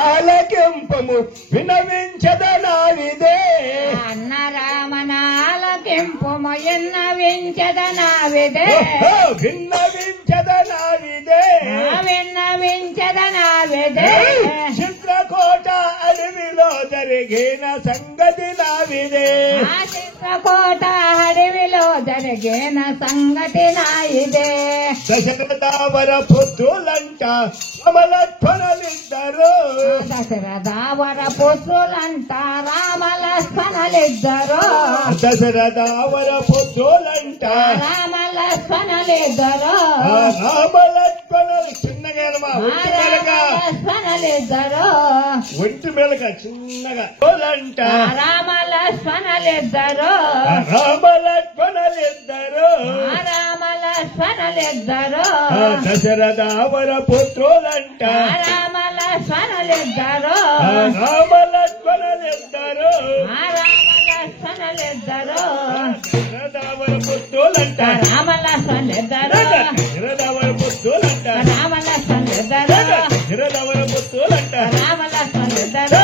ఆలకింపము వినవించదనావిదే అన్న రామన ఆలకింపము విన్నవించదనావిదే విన్నవించదనావిదే విన్నవించదనావిదే చిత్రకోట అడవిలో జరిగిన సంగతి నావిదే చిత్రకోట అడవిలో జరిగిన సంగతి నాయిదే దశరథావర పుత్రులంట రామలక్ష్మణులిద్దరు దశరథావర పుత్రులంట రామలక్ష్మణులిద్దరు దశరథావర పుత్రులంట రామలక్ష్మణులిద్దరు రామలక్ష్మణులు చిన్నగా లక్ష్మణులిద్దరు ఒంటి మేలక చిన్నగా పుత్రులంట రామలక్ష్మణులిద్దరు రామలక్ష్మణులిద్దరు రామలక్ష్మణులిద్దరు దశరథావర పుత్రులంట రామలక్ష్మణులిద్దరు రామలక్ష్మణులిద్దరు రామలక్ష్మణులిద్దరు దశరథావర పుత్రులంట రామలక్ష్మణులిద్దరు దశరథావర పుత్రులంట రామలక్ష్మణులిద్దరు దశరథావర పుత్రులంట రామలక్ష్మణులిద్దరు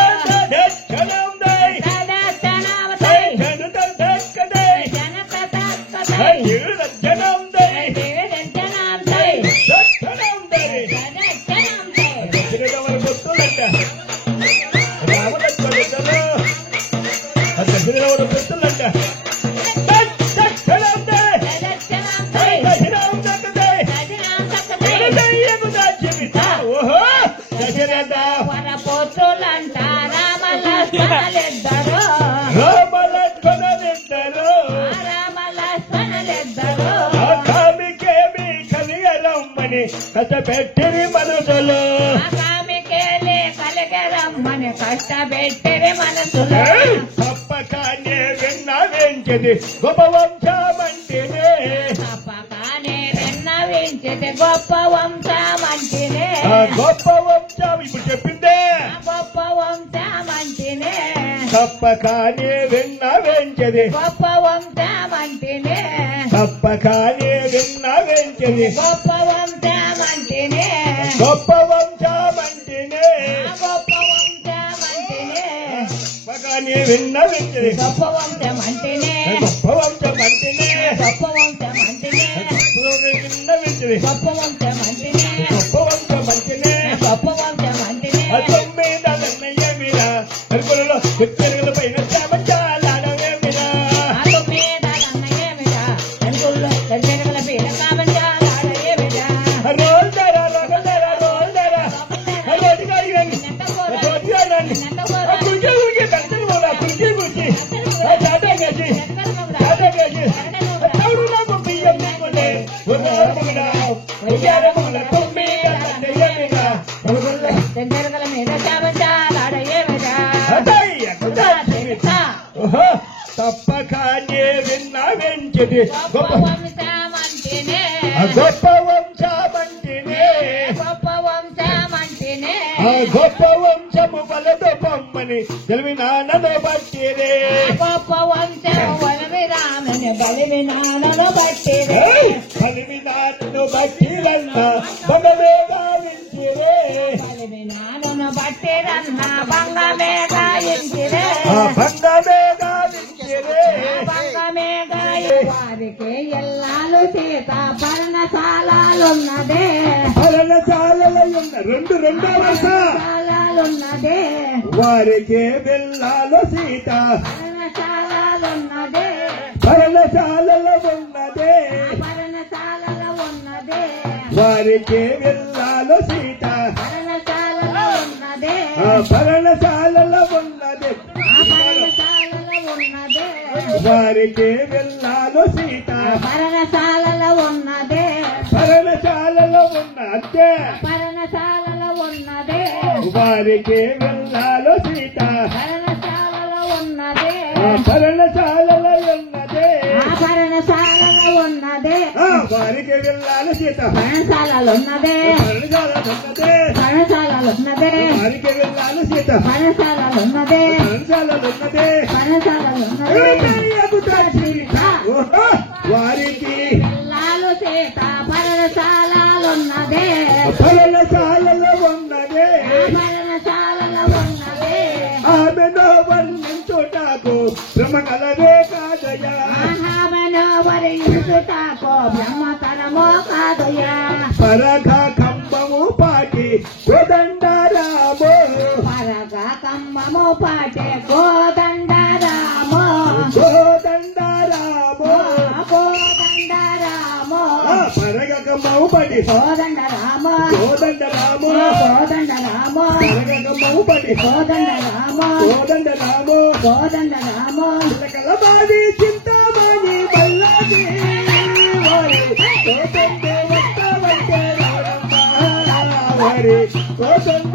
కష్టపెట్టిరి మనసులు కలిగరమ్మని కష్టపెట్టిరి మనసులు తప్పకానే విన్నవించింది గొప్ప వంశమంటినే తప్పకానే విన్నవించింది గొప్ప వంశమంటినే గొప్ప వంశం ఇప్పుడు చెప్పిందే గొప్ప వంశమంటినే తప్పకానే విన్నవించింది గొప్ప వంశమంటినే తప్పకానే విన్నవించింది గొప్ప వంశమంటినే గొప్ప వంశమంటినే గొప్ప వంశమంటినే తప్పకానే విన్నవించింది గొప్ప వంశమంటినే గొప్ప వంశమంటినే గొప్ప వంశమంటినే విన్నవించింది గొప్ప వంశమంటినే గొప్ప వంశమంటినే గొప్ప వంశమంటినే తొమ్మిదన్నయ్యమిరా అరుగులలో తిరుగుల పైన చామంచాలాడవేమిరా తొమ్మిదన్నయ్యమిరా అరుగుల్లో తిరుగుల పైన చామంచాలాడవేమిరా రోల్ దరా రోల్ దరా రోల్ దరా రోటిగా ఇరండి రోటిగా రండి కుర్చీ కుర్చీ కట్టలు పోరా కుర్చీ కుర్చీ చాటగేసి చాటగేసి చౌడుగా బియ్యం తీసుకుంటే ఉదారముగా ఉదారముల తొమ్మిదన్నయ్యమిరా అరుగుల్లో తిరుగుల మీద చామంచాలాడవేమిరా తప్పకానే విన్నవించింది గొప్ప వంశమంటినే గొప్ప వంశమంటినే గొప్ప వంశమంటినే గొప్ప వంశము వలదు బొమ్మని తెలివి నాన్నను బట్టిరే గొప్ప వంశము వలవి రామని బలివి నాన్నను బట్టిరే తెలివి నాన్నను బట్టిరన్న బొమ్మలే గావించిరే బలివి నాన్నను బట్టిరన్న బంగమే గాయించిరే బంగమే గావించిరే బంగమే గాయి వారికి ఎల్లాలు సీత పర్ణశాలలున్నదే పర్ణశాలలో ఉన్న రెండో వరుస శాలలున్నదే వారికి వెళ్ళాలో సీత పర్ణశాలలున్నదే పర్ణశాలలో ఉన్నదే పర్ణశాలలో ఉన్నదే వారికి వెళ్ళాలో సీత పర్ణశాలలో ఉన్నదే పర్ణశాలలో ఉన్నదే పర్ణశాలలో ఉన్నదే వారికి వెళ్ళాలో సీత పర్ణశాలలో ఉన్నదే పర్ణశాలలో ఉన్నదే పర్ణశాలలో ఉన్నదే వారికి వెళ్ళాలో సీత పర్ణశాలలో ఉన్నదే పర్ణశాలలో ఉన్నదే పర్ణశాలలో ఉన్నదే వారికి వెళ్ళాలో సీత పర్ణశాలలో ఉన్నదే పర్ణశాలలో ఉన్నదే పర్ణశాలలో ఉన్నదే వారికి వెళ్ళాలో సీత పర్ణశాలలో ఉన్నదే పర్ణశాలలో ఉన్నదే పర్ణశాలలో ఉన్నదే వారికి పిల్లాలు సీత పర్ణశాలలున్నదే పర్ణశాలలో ఉన్నదే పర్ణశాలలో భ్రమగలవే కాదయా మనోవరించుటకో బ్రహ్మతరమో కాదయా పరగ కంబము పాటి కోదండరామో పరగ కంబము పాటే కోదండరామో కోదండరామో కోదండరామో పరగ కంబము పాటి కోదండరామో కోదండరామో కోదండరామో పరగ కంబము పాటి కోదండరామో కోదండరామో కోదండరామో కలబాది చింతామణి బల్లది కోదండే వస్తవంటే రావమ్మ కోదండ